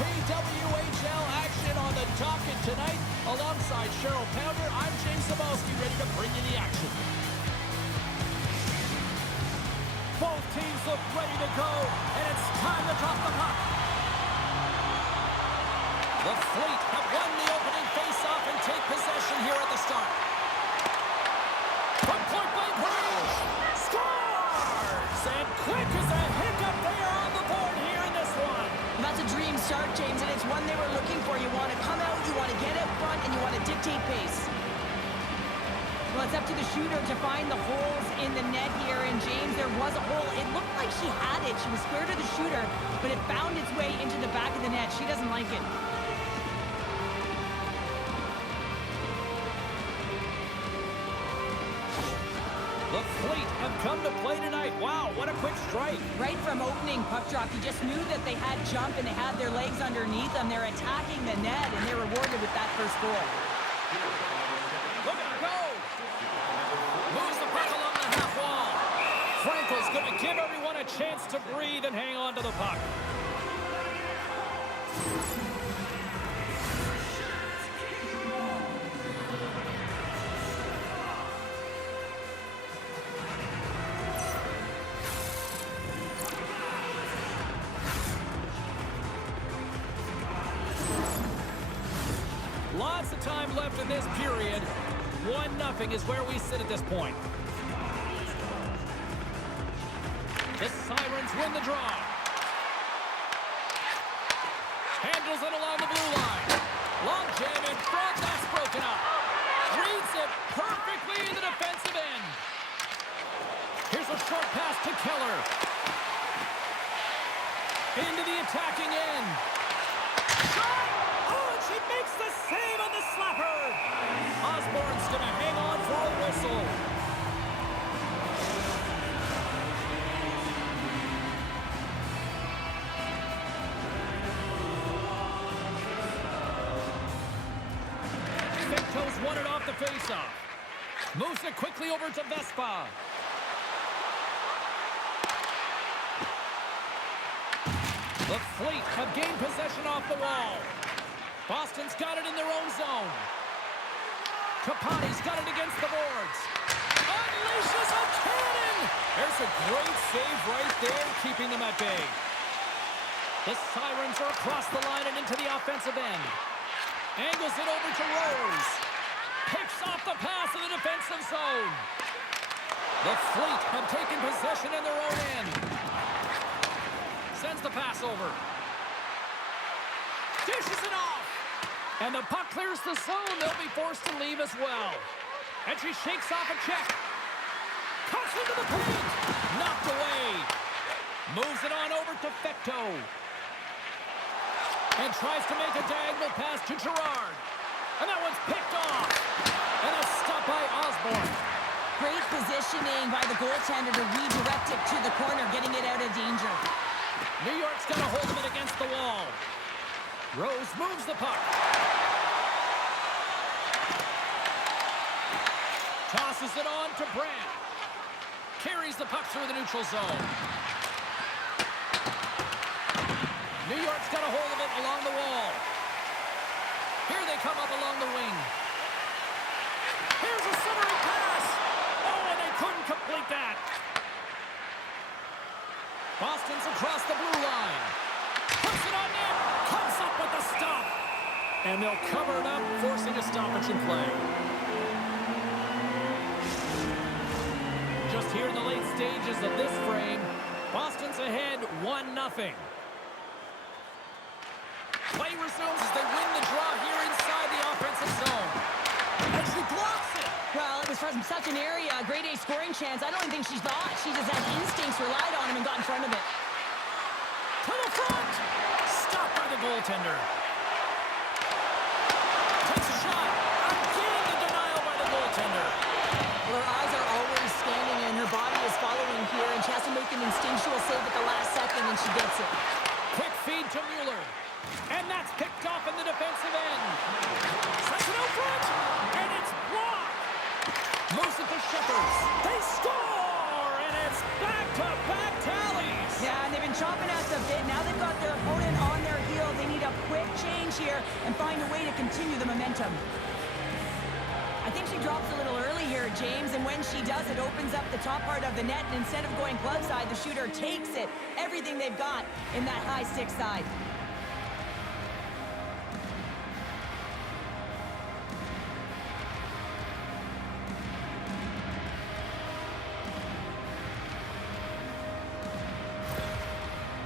PWHL action on the docket tonight. Alongside Cheryl Pounder, I'm James Zabalski, ready to bring you the action. Both teams look ready to go, and it's time to drop the puck. The Fleet have won the opening face-off and take possession here at the start. From point-blank range, scores! And quick as a hiccup, they are on the board here in this one. That's a dream start, James, and it's one they were looking for. You want to come out, you want to get out front, and you want to dictate pace. Well, it's up to the shooter to find the holes in the net here, and James, there was a hole. It looked like she had it. She was square to the shooter, but it found its way into the back of the net. She doesn't like it. The Fleet have come to play tonight. Wow, what a quick strike. Right from opening puck drop, you just knew that they had jump and they had their legs underneath them. They're attacking the net, and they're rewarded with that first goal. Look at her go. Moves the puck along the half wall. Frankel's going to give everyone a chance to breathe and hang on to the puck. Lots of time left in this period. 1-0 is where we sit at this point. The Sirens win the draw. Handles it along the blue line. Long jam in front, that's broken up. Reads it perfectly in the defensive end. Here's a short pass to Keller. Into the attacking end. Shot! Oh, and she makes the save on the slapper. Osborne's going to hang on for a whistle. Victo's won it off the faceoff. Moves it quickly over to Vespa. The Fleet have gained possession off the wall. Boston's got it in their own zone. Capani's got it against the boards. Unleashes a cannon! There's a great save right there, keeping them at bay. The Sirens are across the line and into the offensive end. Angles it over to Rose. Picks off the pass in the defensive zone. The Fleet have taken possession in their own end. Sends the pass over. Dishes it off. And the puck clears the zone. They'll be forced to leave as well. And she shakes off a check. Cuts into the paint. Knocked away. Moves it on over to Fecto. And tries to make a diagonal pass to Gerard. And that one's picked off. And a stop by Osborne. Great positioning by the goaltender to redirect it to the corner, getting it out of danger. New York's got a hold of it against the wall. Rose moves the puck. Tosses it on to Brandt. Carries the puck through the neutral zone. New York's got a hold of it along the wall. Here they come up along the wing. Here's a centering pass. Oh, and they couldn't complete that. Boston's across the blue line. Puts it on net. Comes up with the stop. And they'll cover it up, forcing a stoppage in play. Just here in the late stages of this frame, Boston's ahead 1-0. Play resumes as they win the draw here inside the offensive zone. And she blocks it. Well, it was from such an area, a grade A scoring chance. I don't even think she thought. She just had instincts, relied on him, and got in front of it. To the front. Stopped by the goaltender. Takes a shot. Again, the denial by the goaltender. Well, her eyes are always scanning, and her body is following here, and she has to make an instinctual save at the last second, and she gets it. Quick feed to Mueller. And that's picked off in the defensive end. Sends it out front. And it's blocked. Moves it to Shepard. They score! And it's back-to-back tallies. Yeah, and they've been chomping at the bit. Now they've got their opponent on their heel. They need a change here and find a way to continue the momentum. I think she drops a little early here, James, and when she does, it opens up the top part of the net, and instead of going glove side, the shooter takes it, everything they've got in that high stick side.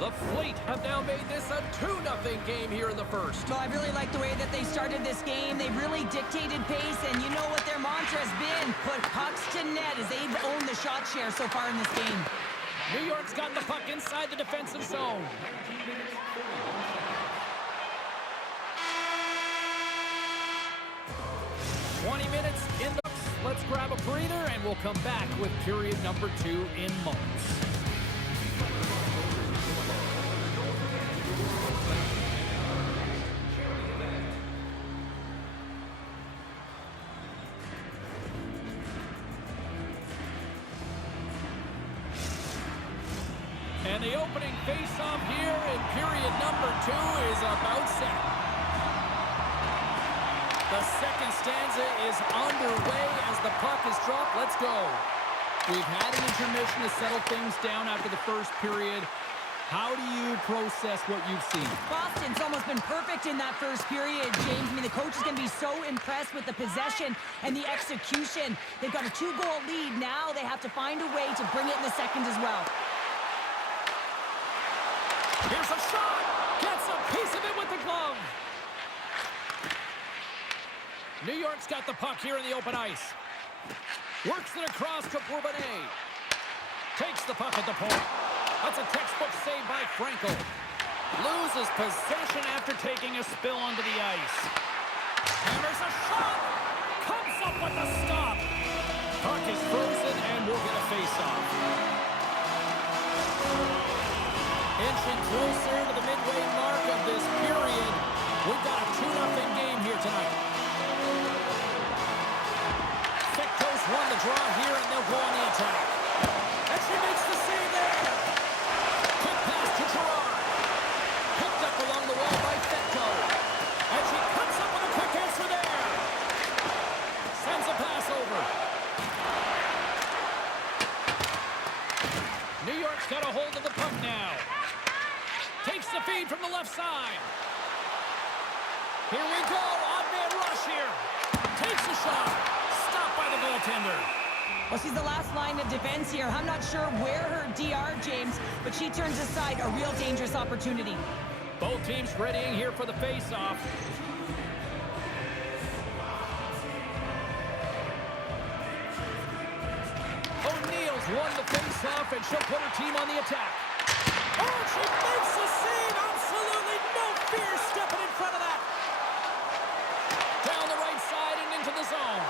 The Fleet have now made this a 2-0 game here in the first. Well, I really like the way that they started this game. They really dictated pace, and you know what their mantra has been. Put pucks to net as they've owned the shot share so far in this game. New York's got the puck inside the defensive zone. Minutes in the... Let's grab a breather, and we'll come back with period number 2 in moments. And the opening face-off here in period number 2 is about set. The second stanza is underway as the puck is dropped. Let's go. We've had an intermission to settle things down after the first period. How do you process what you've seen? Boston's almost been perfect in that first period, James. I mean, the coach is going to be so impressed with the possession and the execution. They've got a 2-goal lead. Now they have to find a way to bring it in the second as well. Here's a shot. Gets a piece of it with the glove. New York's got the puck here in the open ice. Works it across to Bourbonnais. Takes the puck at the point. That's a textbook save by Franco. Loses possession after taking a spill onto the ice. Hammers a shot. Comes up with the stop. Puck is frozen and we'll get a face-off. Inching closer to the midway mark of this period. We've got a 2-0 game here tonight. Won the draw here, and they'll go on the attack. And she makes the save there. Quick pass to Gerard. Picked up along the wall by Fetto. And she comes up with a quick answer there. Sends a pass over. New York's got a hold of the puck now. Takes the feed from the left side. Here we go. Odd man rush here. Takes a shot. By the goaltender. Well, she's the last line of defense here. I'm not sure where her DR, James, but she turns aside a real dangerous opportunity. Both teams readying here for the face-off. O'Neill's won the face-off, and she'll put her team on the attack. Oh, she makes the save! Absolutely no fear stepping in front of that. Down the right side and into the zone.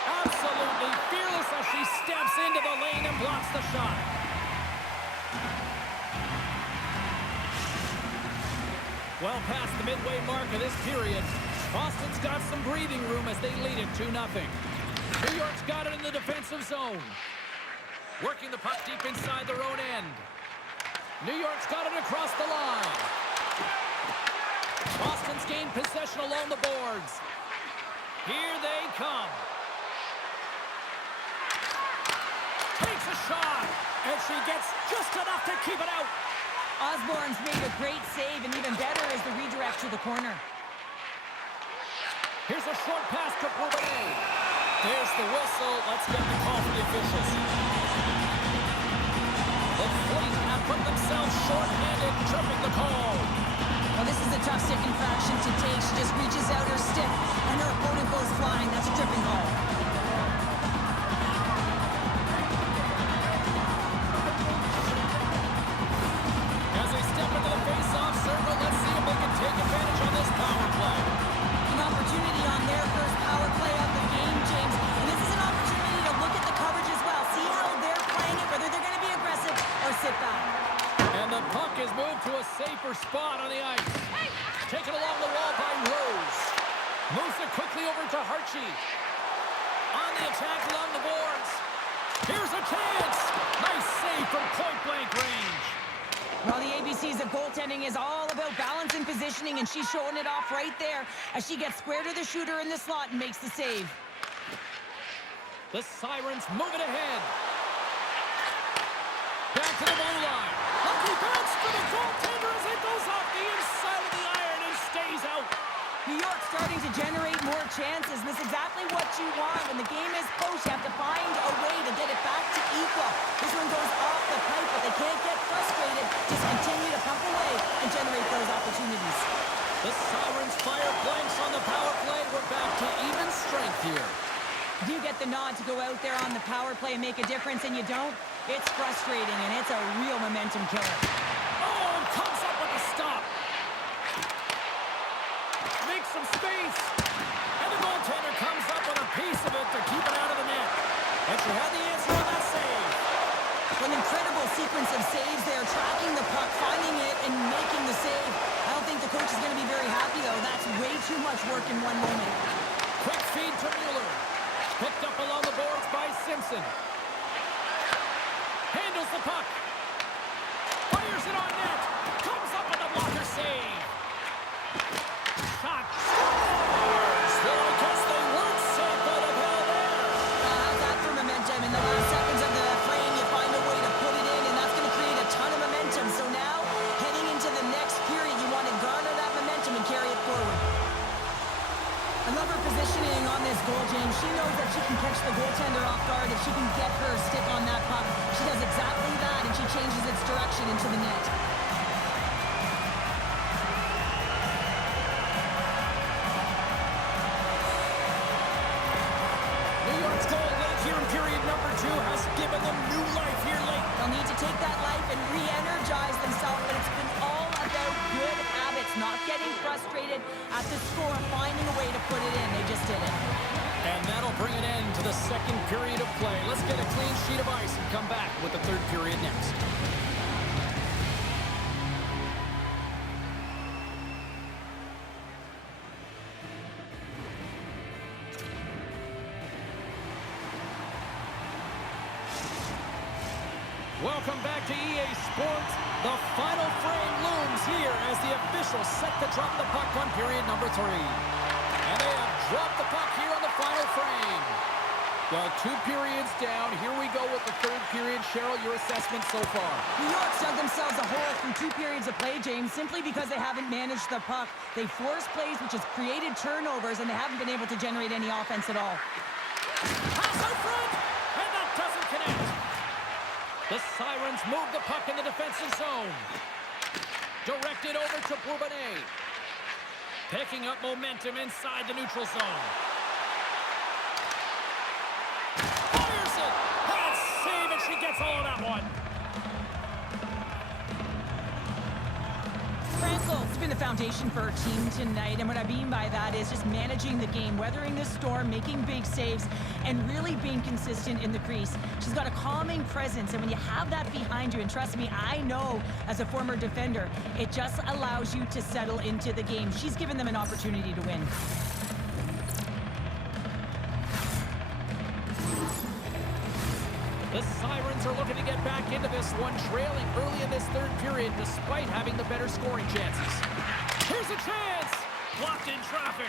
Absolutely fearless as she steps into the lane and blocks the shot. Well past the midway mark of this period, Boston's got some breathing room as they lead it 2-0. New York's got it in the defensive zone. Working the puck deep inside their own end. New York's got it across the line. Boston's gained possession along the boards. Here they come. Takes a shot, and she gets just enough to keep it out. Osborne's made a great save, and even better is the redirect to the corner. Here's a short pass to Bourbonnais. There's the whistle. Let's get the call from the officials. The Fleet have put themselves short-handed, tripping the call. Well, this is a tough stick infraction to take. She just reaches out her stick, and her opponent goes flying. That's a tripping call. Take advantage on this power play. An opportunity on their first power play of the game, James. And this is an opportunity to look at the coverage as well. See how they're playing it, whether they're going to be aggressive or sit back. And the puck is moved to a safer spot on the ice. Taken along the wall by Rose. Moves it quickly over to Hartshee. On the attack along the boards. Here's a chance. Nice save from point-blank range. Well, the ABC's of goaltending is all about balance and positioning, and she's showing it off right there as she gets square to the shooter in the slot and makes the save. The Sirens move it ahead. Back to the blue line. Lucky bounce for the goaltender as it goes off the inside of the iron and stays out. New York starting to generate more chances, and this is exactly what you want. When the game is close, you have to find a way to get it back to equal. This one goes off the pipe, but they can't get frustrated. Just continue to pump away and generate those opportunities. The Sirens fire blanks on the power play. We're back to even strength here. You get the nod to go out there on the power play and make a difference, and you don't. It's frustrating, and it's a real momentum killer. Oh, and comes up with a stop. Makes some space. And the goaltender comes up with a piece of it to keep it out of the net. And she had the answer on that save. An incredible sequence of saves there, tracking the puck, finding it, and making the save. I don't think the coach is going to be very happy, though. That's way too much work in one moment. Quick feed to Mueller. Picked up along the boards by Simpson. Handles the puck. Fires it on net. Comes up with a blocker save. Shot. Scores! Well, I guess they weren't safe out of hell there. How's that for momentum? In the last seconds of the frame, you find a way to put it in, and that's going to create a ton of momentum. So now, heading into the next period, you want to garner that momentum and carry it forward. I love her positioning on this goal, James. She knows that she can catch the goaltender off guard if she can get her stick on that puck. She does exactly that, and she changes its direction into the net. New York's goal late here in period number 2 has given them new life here late. They'll need to take that life and re-energize themselves, but it's been all about good habits, not getting frustrated at the score, finding a way to put it in. They just did it. And that'll bring an end to the second period of play. Let's get a clean sheet of ice and come back with the third period next. Welcome back to EA Sports. The final frame looms here as the officials set to drop the puck on period number 3. And they have dropped the puck here on the final frame. Well, 2 periods down. Here we go with the third period. Cheryl, your assessment so far? New York dug themselves a hole through 2 periods of play, James, simply because they haven't managed the puck. They forced plays, which has created turnovers, and they haven't been able to generate any offense at all. Pass out front, and that doesn't connect. The Sirens move the puck in the defensive zone. Directed over to Bourbonnais. Picking up momentum inside the neutral zone. Fires it! That save, and she gets all of that one. Frankel's been the foundation for her team tonight, and what I mean by that is just managing the game, weathering the storm, making big saves, and really being consistent in the crease. She's got a calming presence, and when you have that behind you, and trust me, I know as a former defender, it just allows you to settle into the game. She's given them an opportunity to win. The Sirens are looking to get back into this one, trailing early in this third period despite having the better scoring chances. Here's a chance! Blocked in traffic.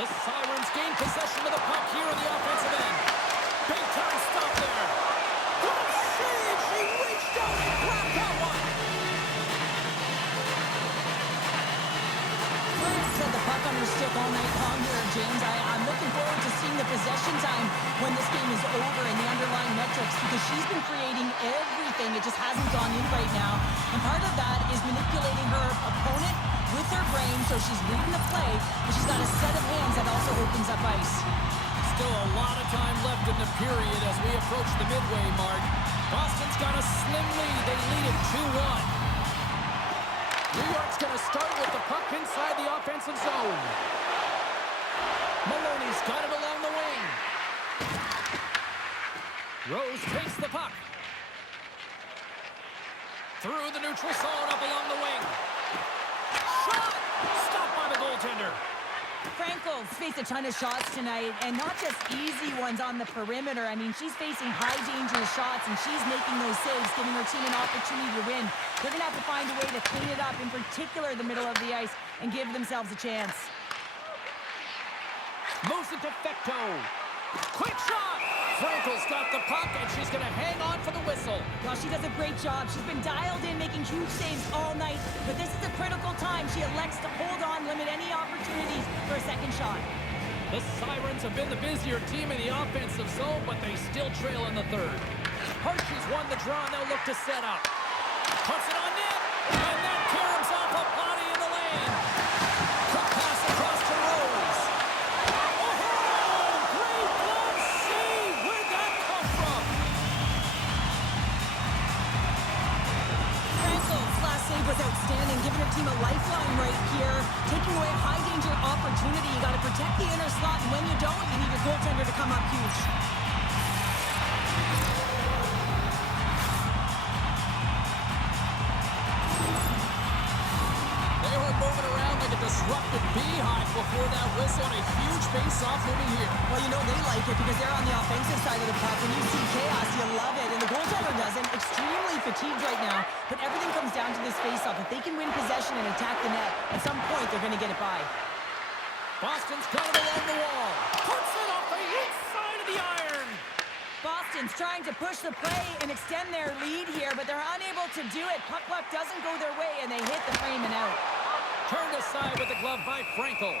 The Sirens gain possession of the puck here in the offensive end. Big time stop there. Good save! She reached out and grabbed that one! Frankel had the puck on her stick all night long here, James. I'm looking forward to seeing the possession time when this game is over and the underlying metrics, because she's been creating everything. It just hasn't gone in right now. And part of that is manipulating her opponent with her brain, so she's reading the play, but she's got a set of hands that also opens up ice. Still a lot of time left in the period as we approach the midway mark. Boston's got a slim lead. They lead it 2-1. New York's going to start with the puck inside the offensive zone. Maloney's got it along the wing. Rose takes the puck. Through the neutral zone, up along the wing. Shot! Stopped by the goaltender. Frankel faced a ton of shots tonight, and not just easy ones on the perimeter. I mean, she's facing high-danger shots, and she's making those saves, giving her team an opportunity to win. They're going to have to find a way to clean it up, in particular the middle of the ice, and give themselves a chance. Moves it to Fecto. Quick shot! Frankel's got the puck, and she's going to hang on for the whistle. Well, she does a great job. She's been dialed in, making huge saves all night, but this is a critical time. She elects to hold on, limit any opportunities for a second shot. The Sirens have been the busier team in the offensive zone, but they still trail in the third. Hershey's won the draw, and they'll look to set up. Puts it on net, and that caroms off a body in the lane. Quick pass across to Rose. Oh, great glove save! Where'd that come from? Frankel's last save was outstanding, giving her team a lifeline right here, taking away a high-danger opportunity. You got to protect the inner slot, and when you don't, you need your goaltender to come up huge. They were moving around like a disrupted beehive before that whistle, and a huge face-off moving here. Well, you know they like it because they're on the offensive side of the puck. When you see chaos, you love it, and the goaltender doesn't. Extremely fatigued right now, but everything comes down to this face-off. If they can win possession and attack the net, at some point they're going to get it by. Boston's got it along the wall. Puts it off the inside of the iron. Boston's trying to push the play and extend their lead here, but they're unable to do it. Puck luck doesn't go their way, and they hit the frame and out. Turned aside with the glove by Frankel.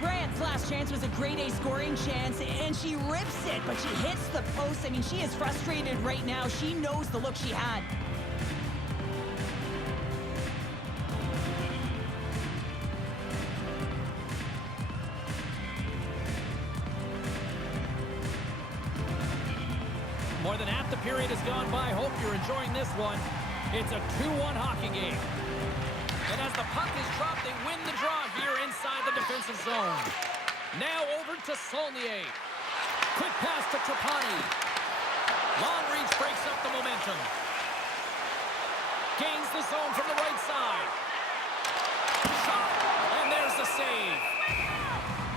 Brandt's last chance was a grade A scoring chance, and she rips it, but she hits the post. I mean, she is frustrated right now. She knows the look she had. More than half the period has gone by. Hope you're enjoying this one. It's a 2-1 hockey game. And as the puck is dropped, they win the draw here inside the defensive zone. Now over to Saulnier. Quick pass to Trapani. Long reach breaks up the momentum. Gains the zone from the right side. Shot! And there's the save.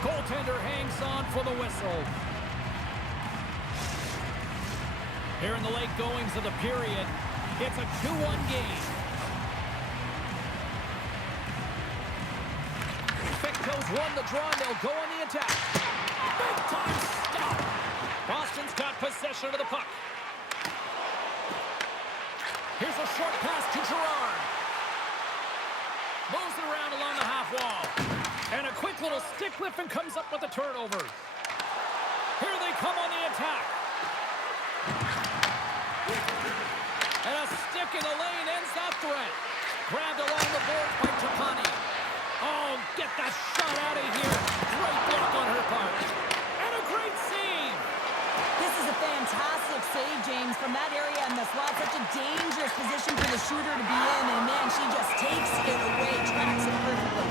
Goaltender hangs on for the whistle. Here in the late goings of the period, it's a 2-1 game. Fecto's won the draw, and they'll go on the attack. Big time stop. Boston's got possession of the puck. Here's a short pass to Girard. Moves it around along the half wall. And a quick little stick lift and comes up with a turnover. Here they come on the attack. And a stick in the lane ends that threat. Grabbed along the boards by Trapani. Oh, get that shot out of here. Great block on her part. And a great save. This is a fantastic save, James, from that area in the slot. Such a dangerous position for the shooter to be in. And, man, she just takes it away, tracks it perfectly.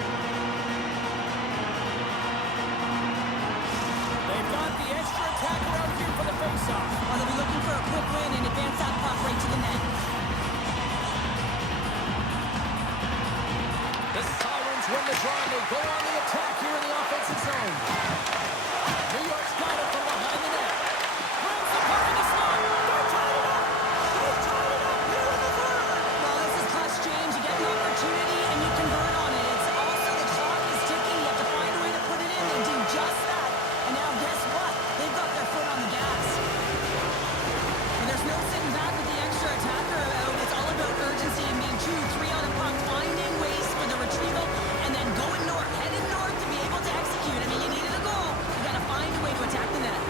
They've got the extra attacker out here for the faceoff. Well, they'll be looking for a quick win and advance that puck right to the net. The Sirens win the draw, and they go on the attack here in the offensive zone. New York's got it from behind the net. Brings the puck in the slot. They're tied it up. They're tied it up here in the third. Well, this is clutch, James. You get an opportunity and you convert on it. It's also the clock is ticking. You have to find a way to put it in and do just that. And now guess what? They've got their foot on the gas. And there's no sitting back with the extra attacker out. It's all about urgency and being 2-3 on a puck, finding ways for the retrieval, and then going north, heading north to be able to execute. I mean, you needed a goal. You got to find a way to attack the net.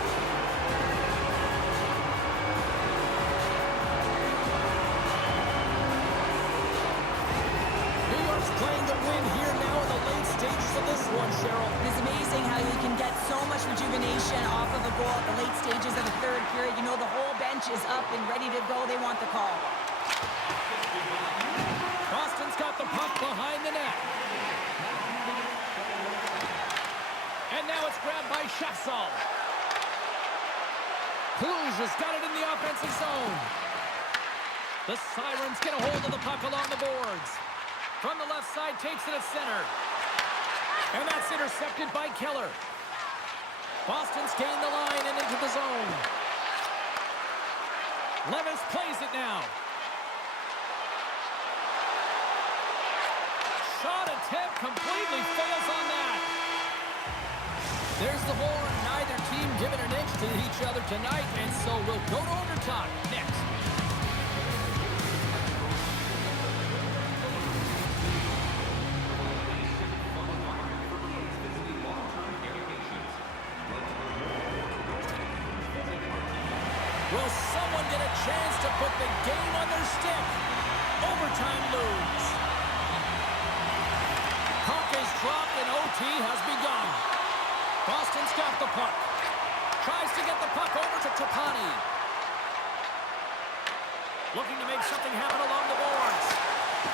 New York's playing the win here now in the late stages of this one, Cheryl. It's amazing how you can get so much rejuvenation off of a goal at the late stages of the third period. You know the whole bench is up and ready to go. They want the call. Boston's got the puck behind the net. And now it's grabbed by Schaffsal. Cluj has got it in the offensive zone. The Sirens get a hold of the puck along the boards. From the left side, takes it at center. And that's intercepted by Keller. Boston's gained the line and into the zone. Levis plays it now. Shot attempt completely fails on that. There's the horn. Neither team giving an inch to each other tonight, and so we'll go to overtime next. Will someone get a chance to put the game on their stick? Overtime lose. Puck is dropped and OT has begun. Boston's got the puck. Tries to get the puck over to Trapani. Looking to make something happen along the boards.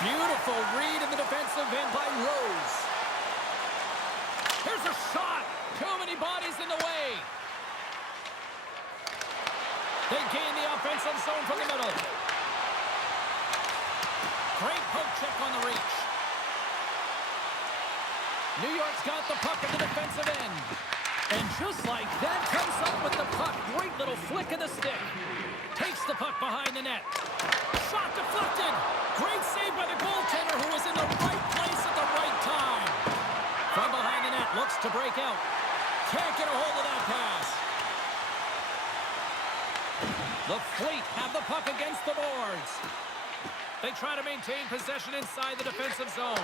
Beautiful read in the defensive end by Rose. Here's a shot. Too many bodies in the way. They gain the offensive zone from the middle. Great poke check on the reach. New York's got the puck at the defensive end. And just like that, comes up with the puck. Great little flick of the stick. Takes the puck behind the net. Shot deflected. Great save by the goaltender, who was in the right place at the right time. From behind the net, looks to break out. Can't get a hold of that pass. The Fleet have the puck against the boards. They try to maintain possession inside the defensive zone.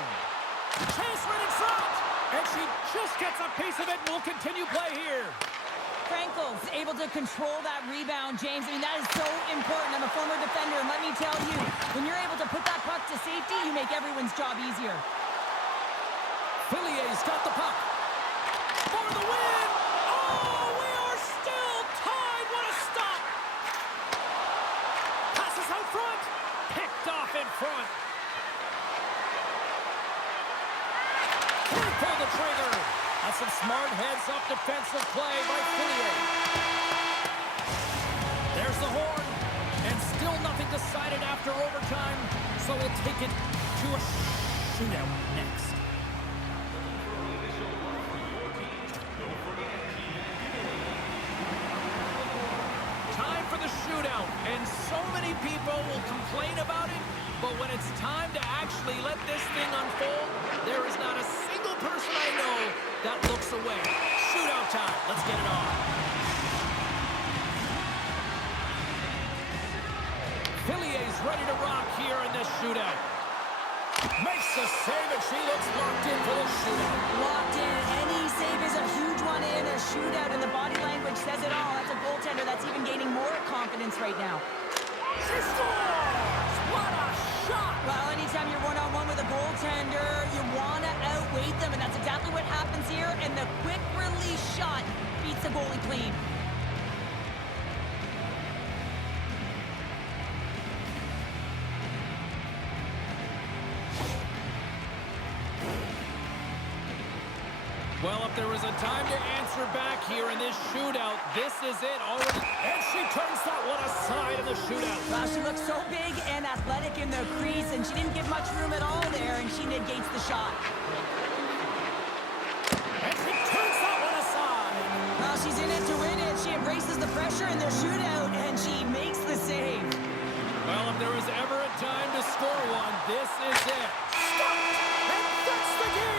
Chase right in front! And she just gets a piece of it and will continue play here. Frankel's able to control that rebound, James. I mean, that is so important. I'm a former defender, and let me tell you, when you're able to put that puck to safety, you make everyone's job easier. Fillier's got the puck. For the win! Oh, we are still tied. What a stop! Passes out front. Picked off in front. Pull the trigger. That's some smart heads-up defensive play by Fillier. There's the horn. And still nothing decided after overtime. So we'll take it to a shootout next. Time for the shootout. And so many people will complain about it. But when it's time to actually let this thing unfold, there is not a single person I know that looks away. Shootout time. Let's get it on. Fillier's ready to rock here in this shootout. Makes the save, and she looks locked in for the shootout. Locked in. Any save is a huge one in a shootout, and the body language says it all. That's a goaltender that's even gaining more confidence right now. She scores! What a shot! Well, anytime you're one-on-one with a goaltender, you want to outweight them, and that's exactly what happens here, and the quick release shot beats the goalie clean. Well, if there was a time to answer back here in this shootout, this is it already. And she turns that one aside in the shootout. Well, she looks so big and athletic in the crease, and she didn't give much room at all there, and she negates the shot. And she turns that one aside. Well, she's in it to win it. She embraces the pressure in the shootout, and she makes the save. Well, if there was ever a time to score one, this is it. Stop! And that's the game!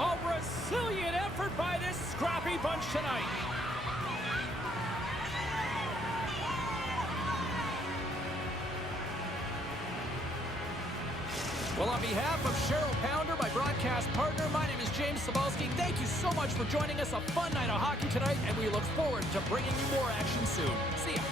A resilient effort by this scrappy bunch tonight. Well, on behalf of Cheryl Pounder, my broadcast partner, my name is James Cebulski. Thank you so much for joining us. A fun night of hockey tonight, and we look forward to bringing you more action soon. See ya.